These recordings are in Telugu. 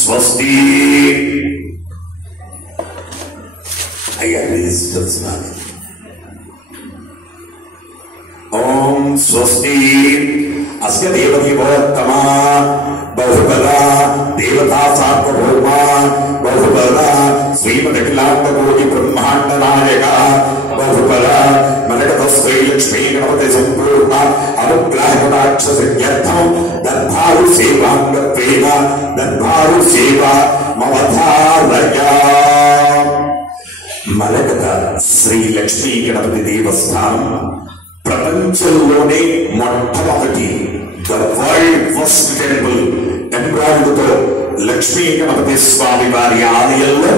స్వస్తి. అయ్యా రిజిస్టర్స్ నాది. ఓం స్వస్తి. అస్య దేవదేవోత్తమ బహుబల దేవతా సార్వభౌమ బహుబల శ్రీమదఖిలాండకోటి బ్రహ్మాండ నాయక బహుబల మనగత శ్రీ లక్ష్మీ గణపతి సంపూర్ణ అనుగ్రహకటాక్ష సిద్ధ్యర్థం దర్భారు సేవాంగత్వేన దర్భారు సేవ మమధారయ. మలకత శ్రీ లక్ష్మీ గణపతి దేవస్థానం ప్రపంచంలోనే మొట్టమొదటి ద వరల్డ్ ఫస్ట్ టెంపుల్ ఎంబ్రాయిడరీతో లక్ష్మీ గణపతి స్వామి వారి ఆలయంలో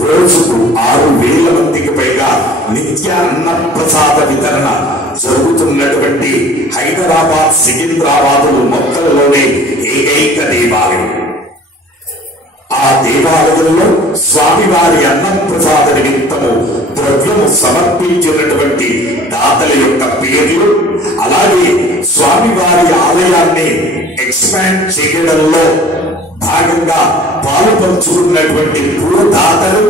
రోజుకు 6,000 మందికి పైగా నిత్య అన్న ప్రసాద వితరణ జరుగుతున్నటువంటి హైదరాబాద్ సికింద్రాబాదులు మొత్తంలోనే ఏకైక దేవాలయం. ఆ దేవాలయంలో స్వామివారి అన్నప్రసాద నిమిత్తము ద్రవ్యము సమర్పించినటువంటి దాతల యొక్క పేర్లు, అలాగే స్వామివారి ఆలయాన్ని ఎక్స్పాండ్ చేయడంలో భాగంగా పాలు పంచుకున్నటువంటి భూదాతలు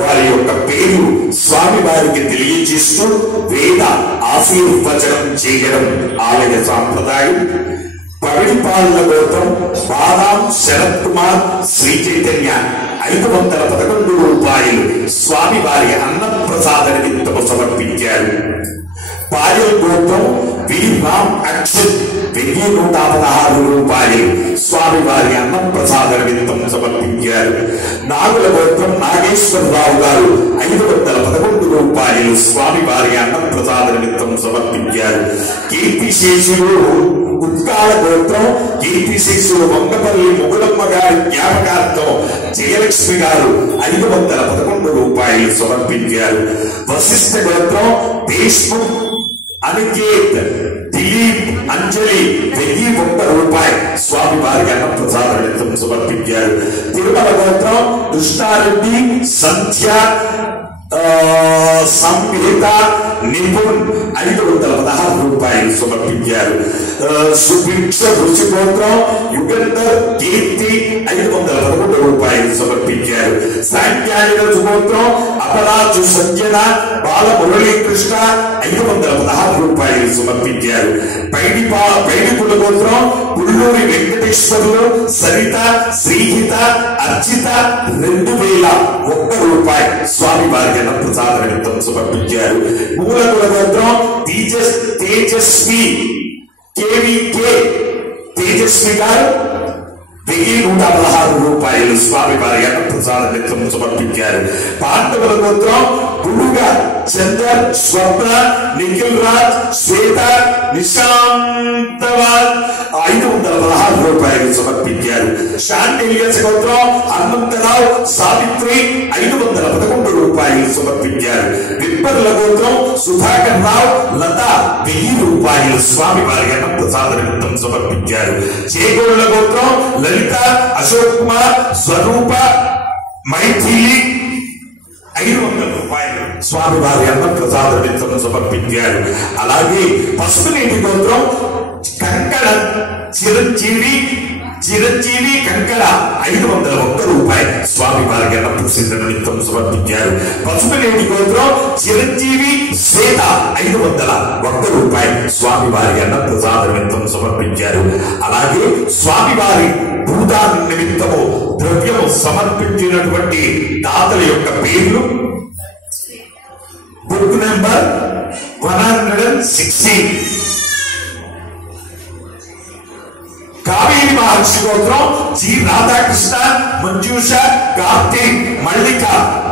వారి యొక్క పేరు స్వామివారికి తెలియజేస్తూ వేద ఆశీర్వచనం చేయడం ఆలయ సాంప్రదాయం. పవిడిపాలన గోత్రం బాదాం శరత్ కుమార్ శ్రీ చైతన్య 511 రూపాయలు స్వామివారి అన్నప్రసాద నిమిత్తము సమర్పించారు. పాయల్ గోత్రం వీరామ్ అక్షత్ 1,116 రూపాయలు స్వామివారి అన్నప్రసాద నిమిత్తం సమర్పించారు. నాగుల గోత్రం నాగేశ్వరరావు గారు 511 రూపాయలు స్వామివారి అన్నప్రసాద నిమిత్తం సమర్పించారు. కీర్తిశేషులు ఉత్కాల గోత్రం కీర్తిశేషులు వంగపల్లి ముగులమ్మ గారి జ్ఞాపకార్థం జయలక్ష్మి గారు 511 రూపాయలు సమర్పించారు. వశిష్ఠ గోత్రం దేశ్ముఖ్ అనికేత్ దిలీప్ అంజలి 1,001 రూపాయలు స్వామివారి అన్నప్రసాద నిమిత్తం సమర్పించారు. తిరుమల గోత్రం కృష్ణారెడ్డి సంధ్య సంహిత నిపుణ్ 516 రూపాయలు సమర్పించారు. సుభిక్ష రుచి గోత్రం యుగంధర్ కీర్తి 511 రూపాయలు సమర్పించారు. సాంఖ్యాయన గోత్రం అపరాజు సంజన బాల మురళీకృష్ణ 516 రూపాయలు సమర్పించారు. పైడికుల గోత్రం పుల్లూరి వెంకటేశ్వర్లు సరిత శ్రీహిత అర్చిత 2,001 రూపాయలు స్వామివారి అన్నప్రసాద నిమిత్తం సమర్పించారు. మూలకుల గోత్రం తేజస్వి కేవీకే తేజస్వి గారు 1,116 రూపాయలు స్వామివారి అన్నప్రసాద నిమిత్తం సమర్పించారు. పాండవుల గోత్రం గురుగా చందర్ స్వప్న నిఖిల్ రాజ్ శ్వేత నిశాంతవాల్ 516 రూపాయలు సమర్పించారు. శాండిల్యస్ గోత్రం హనుమంతరావు సావిత్రి 511 రూపాయలు సమర్పించారు. విప్పర్ల గోత్రం సుధాకర్ రావు లత 1,000 రూపాయలు స్వామివారి అన్నప్రసాద నిమిత్తం సమర్పించారు. చేగోళ్ల గోత్రం లలిత అశోక్ కుమార్ స్వరూప మైథిలి 500 రూపాయలు స్వామివారి అన్నప్రసాద నిమిత్తం సమర్పించారు. అలాగే పసుపునీటి గోత్రం కంకణ చిరంజీవి కంకర 501 రూపాయలు స్వామివారి అన్నప్రసాద నిమిత్తం సమర్పించారు. పసుపునీటి గోత్రం చిరంజీవి శ్వేత 501 రూపాయలు స్వామివారి అన్నప్రసాద నిమిత్తం సమర్పించారు. అలాగే స్వామివారి భూదాన నిమిత్తము ద్రవ్యము సమర్పించినటువంటి దాతల యొక్క పేర్లు బుక్ నెంబర్ 116 కావేరి మహర్షి గోత్రం జి రాధాకృష్ణ మంజూష కార్తీక్ మల్లిక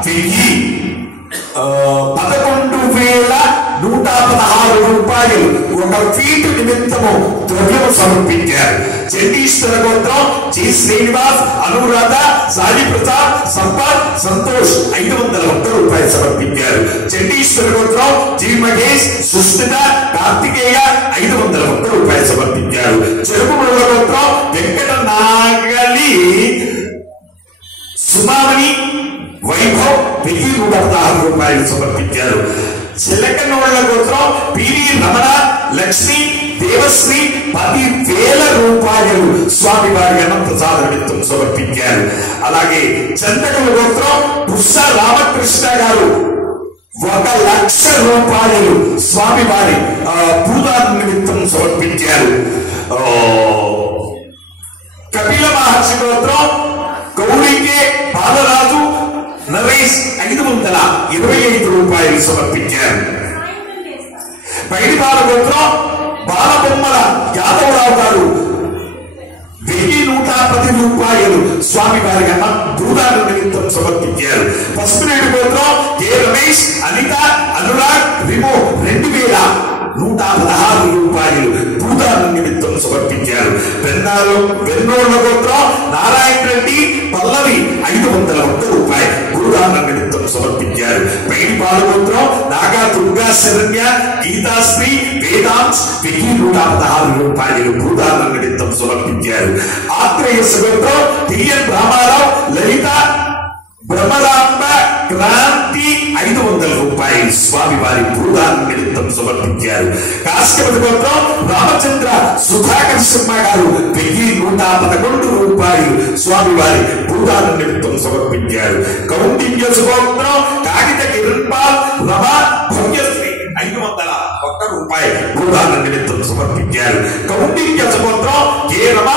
11,116 రూపాయలు ఒక ఫీటు నిమిత్తము ద్రవ్యము సమర్పించారు. చండీశ్వర గోత్రం జి శ్రీనివాస్ అనురాధ సాయి ప్రసాద్ సంపత్ సంతోష్ 501 రూపాయలు సమర్పించారు. చండీశ్వర గోత్రం జి మహేష్ సుష్మిత కార్తికేయ 501 రూపాయలు సమర్పించారు. చెరుకుముల గోత్రం వెంకట నాగలి సుమామణి వైభవ్ 1,116 రూపాయలు సమర్పించారు. చిలకనోళ్ల గోత్రం పివి రమణ లక్ష్మి దేవశ్రీ 10,000 రూపాయలు స్వామి వారి అన్న ప్రసాద నిమిత్తం సమర్పించారు. అలాగే చంద్రకుల గోత్రం పుష్ప రామకృష్ణ గారు 1,00,000 రూపాయలు స్వామి వారి పూజా నిమిత్తం సమర్పించారు. కపిల మహర్షి గోత్రం గౌరీకే బాలరాజు నరేష్ 525 రూపాయలు సమర్పించారు. పైడిపాల గోత్రం బాలబొమ్మల యాదవరావు గారు 1,110 రూపాయలు స్వామి వారి అన్న దూరాల నిమిత్తం సమర్పించారు. పసుపునేడు గోత్రం కె రమేష్ అనిత అనురాగ్ రిమో 2,116 రూపాయలు దూరాల నిమిత్తం సమర్పించారు. వెన్నోళ్ల గోత్రం నారాయణ రెడ్డి పల్లవి 501 రూపాయలు దూరాల నిమిత్తం సమర్పించారు. పైడిపాల గోత్రం నాగా దుర్గా శరణ్య గీతాశ్రీ వేదాంశ్ 1,116 రూపాయలు దూరాల నిమిత్తం సమర్పించారు. ఆత్రేయ గోత్రం టిఎన్ రామారావు లలిత బ్రహ్మరాంబ క్రాంతి 500 రూపాయలు స్వామి వారి భూదాన నిమిత్తం సమర్పించారు. కాశ్యపతి గోత్రం రామచంద్ర సుధాకర్ శర్మ గారు 1,111 రూపాయలు స్వామి వారి భూదాన నిమిత్తం సమర్పించారు. కౌండిన్య గోత్రం కాగిత కిరణ్ పాల్ రమ భవ్యశ్రీ 501 రూపాయలు భూదాన నిమిత్తం సమర్పించారు. కౌండిన్య గోత్రం కే రమ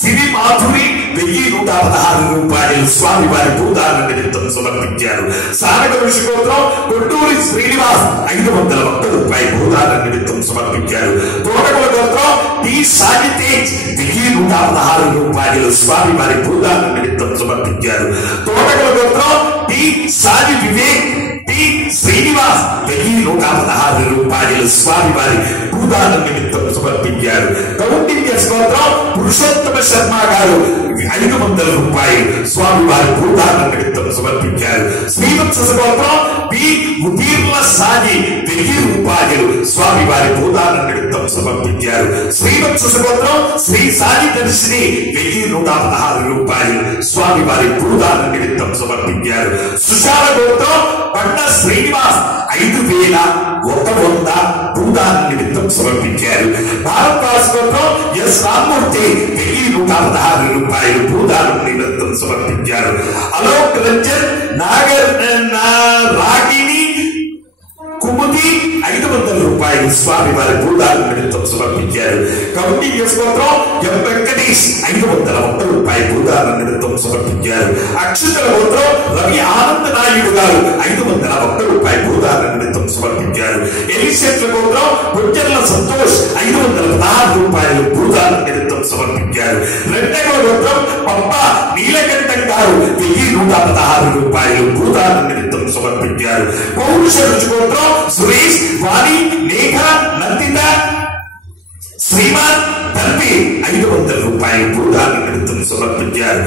సిరి మాధురి 1,116 రూపాయలు స్వామి వారి భూదాన నిమిత్తం సమర్పించారు. సానక ఋషి గోత్రం కొట్టూరి శ్రీనివాస్ 501 రూపాయలు భూదాన నిమిత్తం సమర్పించారు. తోటకుల గోత్రం టి సాగితేజ్ 1,116 రూపాయలు స్వామి వారి భూదాన నిమిత్తం సమర్పించారు. తోటకుల గోత్రం టి సాగి వివేక్ టి శ్రీనివాస్ 1,116 రూపాయలు స్వామి వారి భూదాన నిమిత్తం సమర్పించారు. కౌండిన్య గోత్రం పురుషోత్తమ శర్మ గారు 500 రూపాయలు స్వామి వారి భూదాన నిమిత్తం సమర్పించారు. శ్రీవత్స గోత్రం పి ముదీర్ల సాగి 1,000 రూపాయలు స్వామి వారి భూదాన నిమిత్తం సమర్పించారు. శ్రీవత్స గోత్రం శ్రీ సాగి దర్శిని 1,116 రూపాయలు స్వామి వారి భూదాన నిమిత్తం సమర్పించారు. సుశాల గోత్రం పండ శ్రీనివాస్ 5,100 భూదాన నిమిత్తం సమర్పించారు. భారద్వాజ గోత్రం ఎస్ రామ్మూర్తి 1,116 రూపాయలు భూదాన నిమిత్తం సమర్పించారు. అలోక్ రంజన్ నాగర్ రాగిణి కుముది 500 రూపాయలు స్వామి వారి భూదాన నిమిత్తం సమర్పించారు. కౌండిన్య గోత్రం ఎం వెంకటేష్ 501 రూపాయలు భూదాన నిమిత్తం సమర్పించారు. అక్షతల గోత్రం రవి ఆనంద నాయుడు గారు 501 రూపాయలు భూదాన నిమిత్తం సమర్పించారు. ఎలిశెట్ల గోత్రం గుజ్జర్ల సంతోష్ 516 రూపాయలు భూదాన నిమిత్తం సమర్పించారు. రెండవ గోత్రం పప్ప నీలకంఠం గారు 1,116 రూపాయలు భూదాన నిమిత్తం సమర్పించారు. పౌరుష రుచి గోత్రం సురేష్ వాణి మేఘ నందిత శ్రీమాన్ తండ్రి 500 రూపాయలు భూదాన నిమిత్తం సమర్పించారు.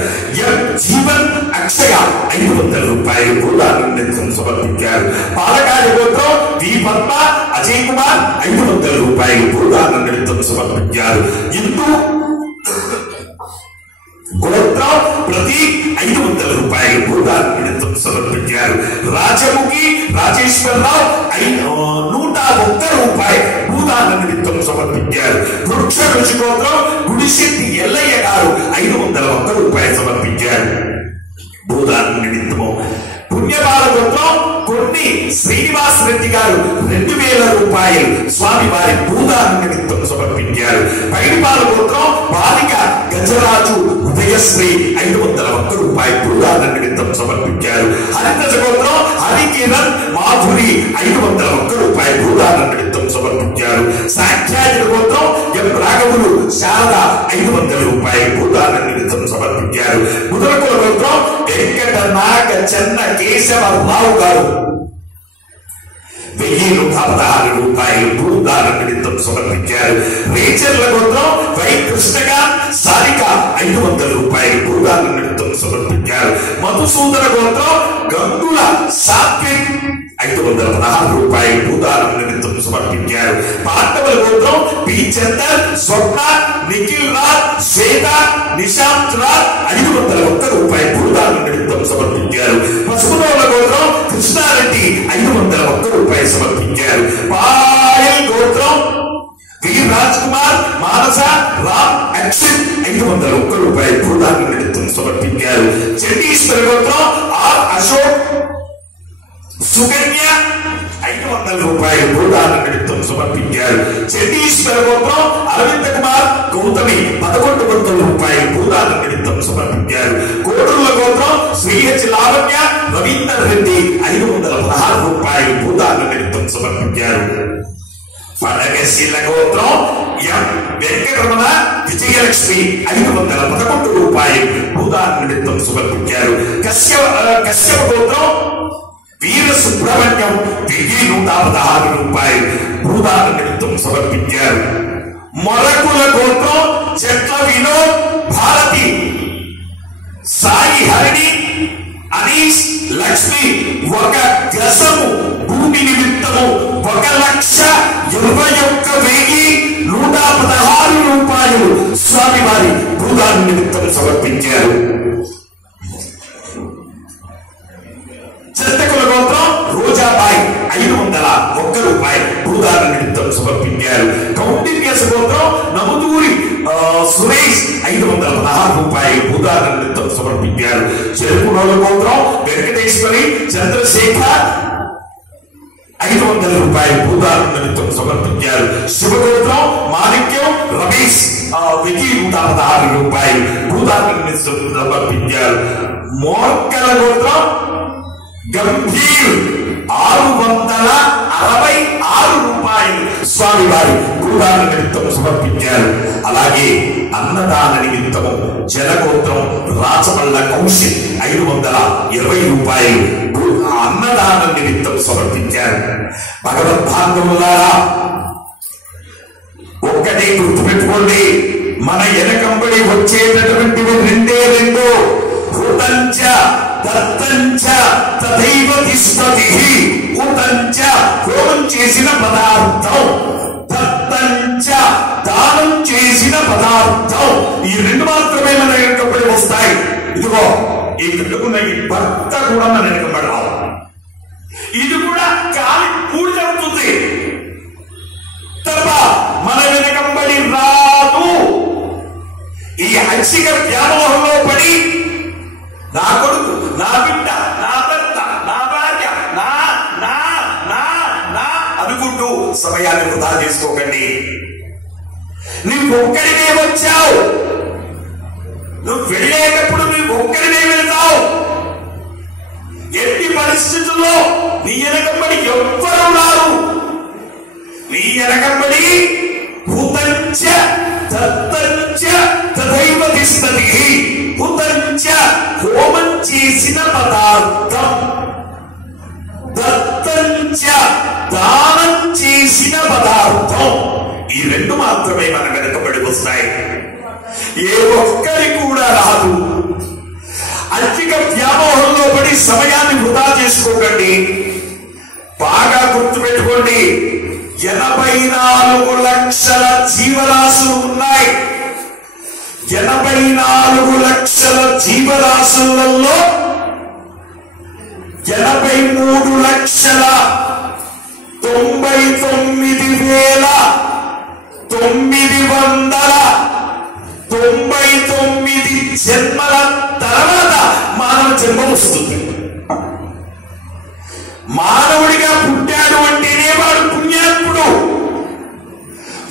ఎం జీవన్ అక్షయ 500 రూపాయలు భూదాన నిమిత్తం సమర్పించారు. పాలకాయ గోత్రం వి పద్మ అజయ్ కుమార్ 500 రూపాయలు భూదాన నిమిత్తం సమర్పించారు. హిందూ గోత్రం ప్రతీక్ 500 రూపాయలు భూదాన నిమిత్తం సమర్పించారు. రాజముఖి రాజేశ్వరరావు 101 రూపాయలు భూదాన నిమిత్తం సమర్పించారు. వృక్ష రుచి గోత్రం గుడిశెట్టి ఎల్లయ్య గారు 501 రూపాయలు సమర్పించారు భూదాన నిమిత్తము. పుణ్యపాల గోత్రం కొన్ని శ్రీనివాస్ రెడ్డి గారు 2,000 రూపాయలు స్వామి వారి భూదాన నిమిత్తం సమర్పించారు. పైడిపాల గోత్రం బాలిక గజరాజు ఉదయశ్రీ 501 రూపాయలు భూదాన నిమిత్తం సమర్పించారు. హరిత గోత్రం హరికిరణ్ మాధురి 501 రూపాయలు భూదాన నిమిత్తం సమర్పించారు. సాఖ్యాయుల గోత్రం ఎం రాఘవులు శారద 500 రూపాయలు భూదాన నిమిత్తం సమర్పించారు. ముదలకుల గోత్రం వెంకట నాగ చెన్న కేశవరావు గారు 1,116 రూపాయలు భూదాన నిమిత్తం సమర్పించారు. రేచర్ల గోత్రం వై కృష్ణకాంత్ సారిక 500 రూపాయలు భూదాన నిమిత్తం సమర్పించారు. మధుసూదన గోత్రం గంగుల సాత్విక్ 516 రూపాయలు భూదాన నిమిత్తం సమర్పించారు. పాండవుల గోత్రం పి చందర్ స్వప్న నిఖిల్ రాజ్ శ్వేత నిశాంత్ రాజ్ 501 రూపాయలు భూదాన నిమిత్తం సమర్పించారు. పసుపునోల గోత్రం కృష్ణారెడ్డి 501 రూపాయలు సమర్పించారు. పాయల్ గోత్రం వి రాజ్ కుమార్ రామ్ అక్షిత్ 501 రూపాయలు భూదాన నిమిత్తం సమర్పించారు. చండీశ్వర గోత్రం ఆర్ అశోక్ సుకన్య 500 రూపాయలు భూదాన నిమిత్తం సమర్పించారు. చండీశ్వర గోత్రం అరవింద్ కుమార్ గౌతమి 1100 రూపాయలు భూదాన నిమిత్తం సమర్పించారు. కోటూరుల గోత్రం శ్రీహెచ్ లావణ్య రవీందర్ రెడ్డి 516 రూపాయలు భూదాన నిమిత్తం సమర్పించారు. పడగశీల గోత్రం ఎం వెంకటరమణ విజయలక్ష్మి 511 రూపాయలు భూదాన నిమిత్తం సమర్పించారు. కశ్యప గోత్రం వీర సుబ్రహ్మణ్యం 116 రూపాయలు భూదాన నిమిత్తం సమర్పించారు. మొరకుల గోత్రం చెట్ల వినోద్ భారతి సాయి హరిణి అనీష్ లక్ష్మి 1 గజము భూమి నిమిత్తము 1,21,116 రూపాయలు స్వామివారి భూదాన నిమిత్తం సమర్పించారు. చెత్తకుల గోత్రం రోజాబాయి 501 రూపాయలు భూదాన నిమిత్తం సమర్పించారు. కౌండిన్యస గోత్రం నముదూరి సురేష్ 516 రూపాయలు భూదాన నిమిత్తం సమర్పించారు. చెరుకునోల గోత్రం వెంకటేశ్వరి చంద్రశేఖర్ 500 రూపాయలు భూదాన నిమిత్తం సమర్పించారు. శివగోత్రం మాణిక్యం రమేష్ 116 రూపాయలు భూదాన నిమిత్తం సమర్పించారు. మోర్కల గోత్రం గంభీర్ 666 రూపాయలు స్వామివారి భూదాన నిమిత్తం సమర్పించారు. అలాగే అన్నదాన నిమిత్తము జనగోత్రం రాచమల్ల కౌశిక్ 520 రూపాయలు అన్నదాన నిమిత్తం సమర్పించారు. భగవద్భాగములారా ఒక్కటే గుర్తుపెట్టుకోండి, మన వెనకంబడి వచ్చేటటువంటివి రెండే రెండు. హృతంచ దత్తంచ తథైవ తిష్టతి. హృతంచ హోమం చేసిన పదార్థం, దత్తంచ దానం చేసిన పదార్థం. ఈ రెండు మాత్రమే మన వెనకంబడి వస్తాయి. ఇదిగో ఈ కట్టుకున్న ఈ భర్త కూడా మన వెనకంబడి రావు. ఇది కూడా కాలి పూర్తవుతుంది తప్ప మన వెనకంబడి రాదు. ఈ ఐచ్ఛిక వ్యామోహంలో పడి నా కొడుకు, నా బిడ్డ, నా భర్త, నా భార్య, నా నా నా నా అనుకుంటూ సమయాన్ని వృధా చేసుకోకండి. నువ్వు ఒక్కడినే వచ్చావు, నువ్వు వెళ్ళేటప్పుడు నువ్వు ఒక్కడినే వెళ్తావు. ఎట్టి పరిస్థితుల్లో నీ వెనకంబడి ఎవ్వరూ రారు. నీ వెనకంబడి భూతంచ దత్తంచ తథైవ తిష్టతి. భూతంచ హోమం చేసిన పదార్థం, దత్తంచ దానం చేసిన పదార్థం. ఈ రెండు మాత్రమే మన వెనకబడి వస్తాయి. ఏ ఒక్కరి కూడా రాదు. అధిక వ్యామోహంలో పడి సమయాన్ని వృధా చేసుకోకండి. బాగా గుర్తుపెట్టుకోండి, 84 లక్షల జీవరాశులు ఉన్నాయి. 84 లక్షల జీవరాశులలో 83,999 జన్మల తర్వాత మానవ జన్మ వస్తుంది. మానవుడిగా పుట్టాడు అంటేనే వాడు పుణ్యాత్ముడు.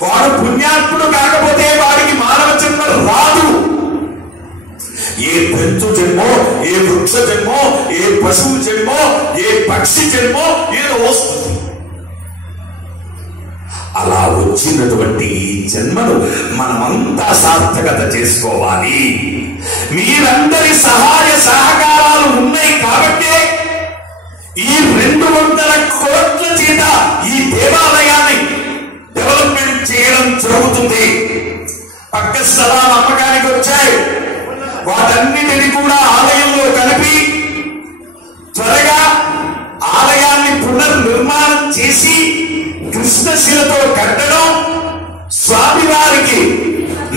వాడు పుణ్యాత్ముడు కాకపోతే వాడికి మానవ జన్మ రాదు. ఏ జంతు జన్మో, ఏ వృక్ష జన్మో, ఏ పశువు జన్మో, ఏ పక్షి జన్మో ఏదో వస్తుంది. అలా వచ్చినటువంటి ఈ జన్మను మనమంతా సార్థకత చేసుకోవాలి. మీరందరి సహాయ సహకారాలు ఉన్నాయి కాబట్టే ఈ 200 కోట్ల చేత ఈ దేవాలయాన్ని డెవలప్మెంట్ చేయడం జరుగుతుంది. పక్క స్థలాలు అమ్మకానికి వచ్చాయి. వాటన్నిటిని కూడా ఆలయంలో కలిపి త్వరగా ఆలయాన్ని పునర్నిర్మాణం చేసి కృష్ణశిలతో కట్టడం, స్వామివారికి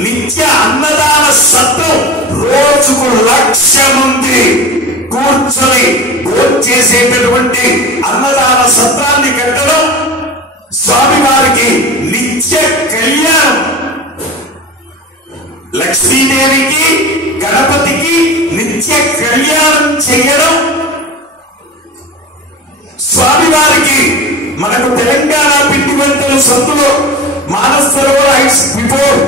నిత్య అన్నదాన సత్రం రోజుకు 1,00,000 మంది కూర్చొని భోంచేసేటటువంటి అన్నదాన సత్రాన్ని కట్టడం, స్వామివారికి నిత్య కళ్యాణం లక్ష్మీదేవికి గణపతికి నిత్య కళ్యాణం చేయడం, స్వామివారికి మనకు తెలంగాణ పిండి వంటలు సందులో మానస్ సరోవర్ హైట్స్ బిఫోర్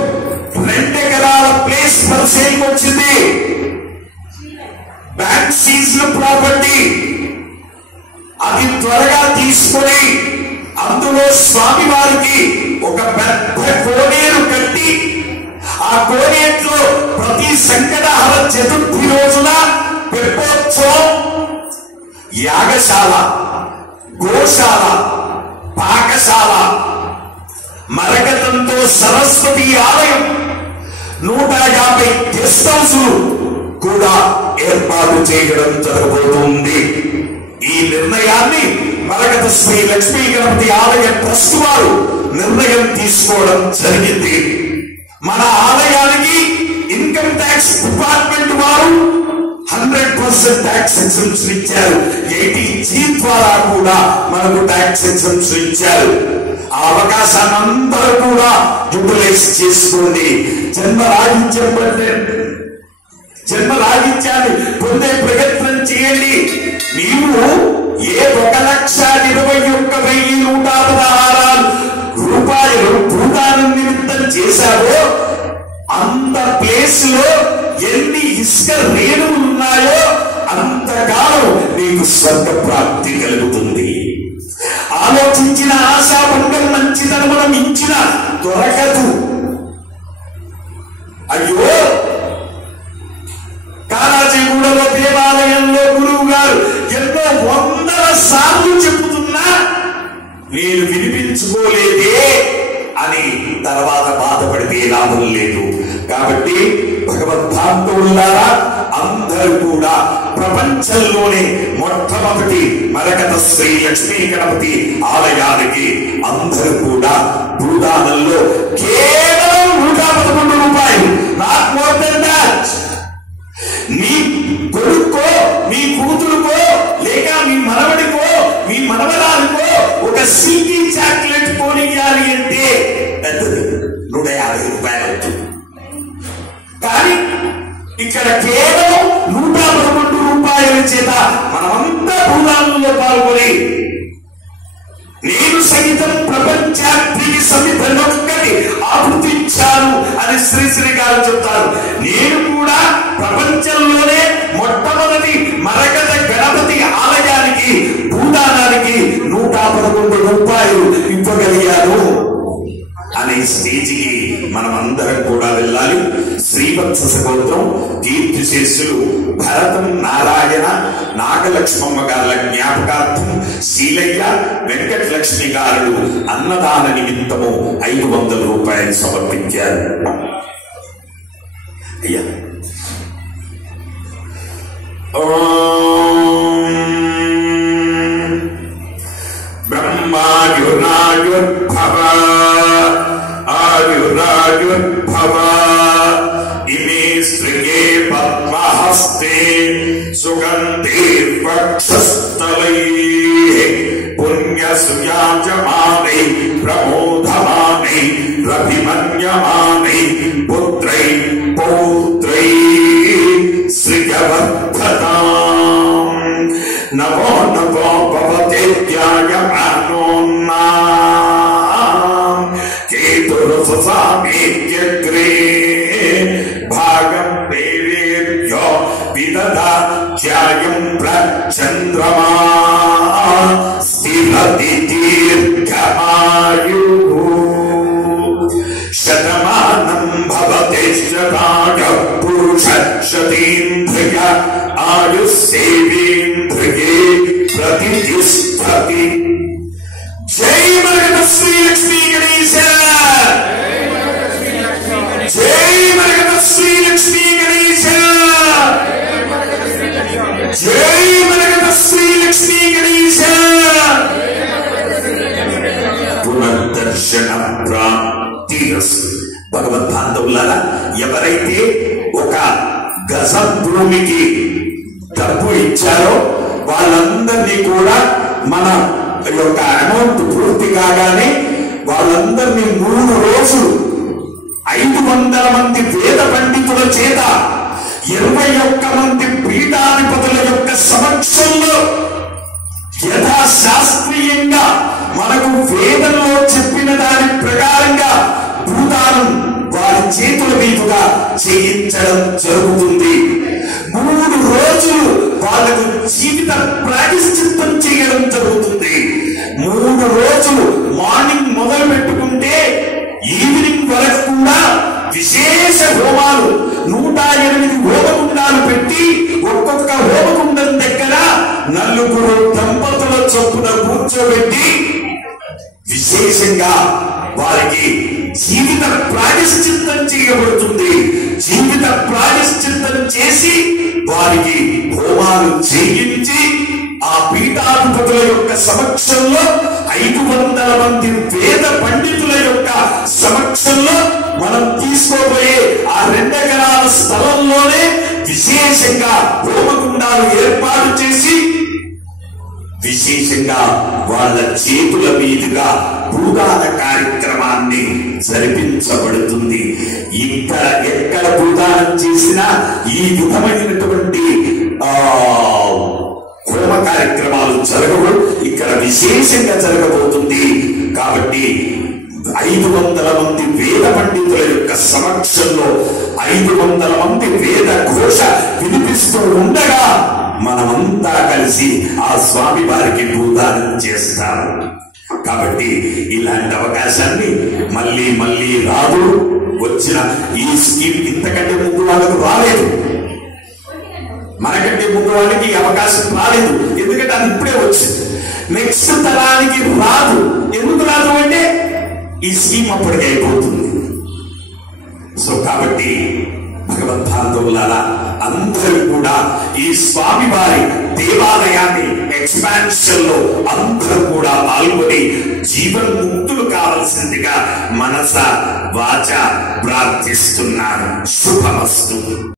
2 ఎకరాల ప్లేస్ ఫర్ సేల్ వచ్చింది. Bank seized property. అది త్వరగా తీసుకొని అందులో స్వామివారికి ఒక పెద్ద కోనేరు కట్టి ఆ కోనేట్లో ప్రతి సంకటహర చతుర్థి రోజున పెద్దోత్సవం, యాగశాల, గోశాల, పాకశాల, మరకతంతో సరస్వతి ఆలయం, 150 గెస్ట్ హౌసులు కూడా ఏర్పాటు చేయడం జరగబోతుంది. ఈ నిర్ణయాన్ని మరకత శ్రీ లక్ష్మీ గణపతి ఆలయ ట్రస్ట్ వారు నిర్ణయం తీసుకోవడం జరిగింది. మన ఆలయానికి ఇన్కమ్ ట్యాక్స్ డిపార్ట్మెంట్ వారు 100% ట్యాక్స్ ఎగ్జంప్షన్ ఇచ్చారు. 80G ద్వారా కూడా మనకు ట్యాక్స్ ఎగ్జంప్షన్ ఇచ్చారు. ఆ అవకాశాన్ని అందరూ కూడా యూటిలైజ్ చేసుకోండి. జన్మరాహిత్యాన్ని పొందే ప్రయత్నం చేయండి. నీవు ఏ 1,21,116 రూపాయలు భూదానం నిమిత్తం చేశావో అంత ప్లేస్ లో ఎన్ని ఇసుక రేణువులు ఉన్నాయో అంతకాలం నీకు స్వర్గ ప్రాప్తి కలుగుతుంది. ఆలోచించిన ఆశాభంగం మంచిదనమును మించిన దొరకదు. అయ్యో, కారాజీగూడలో దేవాలయంలో గురువు గారు ఎన్నో 100 సార్లు చెబుతున్నా నేను వినిపించుకోలేదే అని తర్వాత బాధపడితే లాభం లేదు. కాబట్టి భగవద్భాంతులారా, అందరూ కూడా ప్రపంచంలోనే మొట్టమొదటి మరకత శ్రీ లక్ష్మీ గణపతి ఆలయానికి అందరూ కూడా భూదానంలో కేవలం 111 రూపాయలు, నాట్ మోర్ దెన్ దాట్. నీ కొడుకో, మీ కూతురుకో, లేక మీ మనవడికో, మీ మనవరానికో ఒక సిల్కీ చాక్లెట్ కొనియాలి అంటే పెద్దది 150 రూపాయలు అవుతుంది. కానీ ఇక్కడ కేవలం 111 రూపాయల చేత మనమంతా భూదానంలో పాల్గొని నేను సైతం ప్రపంచానికి సమిధనొక్కటి ఆకృతించాను అని శ్రీశ్రీ గారు చెప్తారు. నేను కూడా ప్రపంచంలోనే మొట్టమొదటి మరకత గణపతి ఆలయానికి భూదానానికి 111 రూపాయలు ఇవ్వగలిగాను అనే స్టేజికి మనం అందరం కూడా వెళ్ళాలి. శ్రీవత్స స్తోత్రం, కీర్తిశేషులు భరతం, నారాయణ, నాగలక్ష్మమ్మ గారుల జ్ఞాపకార్థం శీలయ్య, వెంకటలక్ష్మి గారు అన్నదాన నిమిత్తము 500 రూపాయలు సమర్పించారు. అయ్యా, బ్రహ్మాయురాయుర్భవ ఆయురాయుర్భవ ఇమే స్త్రియే పద్మహస్తే సుగంధైర్వక్షస్థలైః పుణ్యసుయాజమానై ప్రమోదమానై రభిమన్యమానై పుత్రై పౌత్రై శ్రియవర్ధతాం. నమో నమో భవతే ధ్యాయమానోన్నాం కేతుర్ససామేత్యగ్రే భాగం దేవేభ్యో విదదాధ్యాయం ప్రచంద్రమా స్థిరతి దీర్ఘమాయుః శతమానం భవతే శతాయ పురుష శతేంద్రియ ఆయుస్సేవేంద్రియే ప్రతిష్ఠతి. జై మరకత శ్రీ లక్ష్మీ గణేశ, జై మరకత శ్రీ లక్ష్మీ గణేశ, జై మరకత శ్రీ లక్ష్మీ గణేశ. పునర్దర్శన ప్రాప్తి. భగవద్బాంధవులారా, ఎవరైతే ఒక గజ భూమికి డబ్బు ఇచ్చారో వాళ్ళందరినీ కూడా మన యొక్క అమౌంట్ పూర్తి కాగానే వాళ్ళందరినీ 3 రోజులు 500 మంది వేద పండితుల చేత 21 మంది పీఠాధిపతుల యొక్క సమక్షంలో యథాశాస్త్రీయంగా మనకు వేదంలో చెప్పిన దాని ప్రకారంగా భూదానం వారి చేతుల మీదుగా చేయించడం జరుగుతుంది. 3 రోజులు వాళ్ళకు జీవిత ప్రాయశ్చిత్తం చేయడం జరుగుతుంది. 3 రోజులు మార్నింగ్ మొదలు పెట్టుకుంటే ఈవినింగ్ వరకు కూడా విశేష హోమాలు 108 హోమకుండాలు పెట్టి ఒక్కొక్క హోమకుండం దగ్గర 4 దంపతుల చొప్పున కూర్చోబెట్టి విశేషంగా వారికి జీవిత ప్రాయశ్చిత్తం చేయబడుతుంది. జీవిత ప్రాయశ్చిత్తం చేసి వారికి హోమాలు చేయించి ఆ పీఠాధిపతుల యొక్క సమక్షంలో 500 మంది వేద పండితుల యొక్క సమక్షంలో మనం తీసుకోబోయే ఆ 2 ఎకరాల స్థలంలోనే విశేషంగా హోమకుండాలు ఏర్పాటు చేసి విశేషంగా వాళ్ళ చేతుల మీదుగా భూదాన కార్యక్రమాన్ని జరిపించబడుతుంది. ఇక్కడ ఎక్కడ భూదానం చేసినా ఈ విధమైనటువంటి హోమ కార్యక్రమాలు జరగవు, ఇక్కడ విశేషంగా జరగబోతుంది. కాబట్టి 500 మంది వేద పండితుల యొక్క సమక్షంలో 500 మంది వేద ఘోష వినిపిస్తూ ఉండగా మనమంతా కలిసి ఆ స్వామి వారికి భూదానం చేస్తాము. కాబట్టి ఇలాంటి అవకాశాన్ని మళ్ళీ మళ్ళీ రాదు. వచ్చిన ఈ స్కీమ్ ఇంతకంటే ముందు వాళ్ళకు రాలేదు, మనకంటే ముందు వాళ్ళకి అవకాశం రాలేదు. ఎందుకంటే అది ఇప్పుడే వచ్చింది. నెక్స్ట్ తరానికి రాదు. ఎందుకు రాదు అంటే ఈ స్కీమ్ అప్పటికే అయిపోతుంది. సో కాబట్టి భగవద్బాంధవులారా అందరూ కూడా ఈ స్వామి వారి దేవాలయాన్ని ఎక్స్పాన్షన్ లో అందరూ కూడా పాల్గొని జీవన్ముక్తులు కావలసిందిగా మనస వాచ ప్రార్థిస్తున్నాను. శుభమస్తు.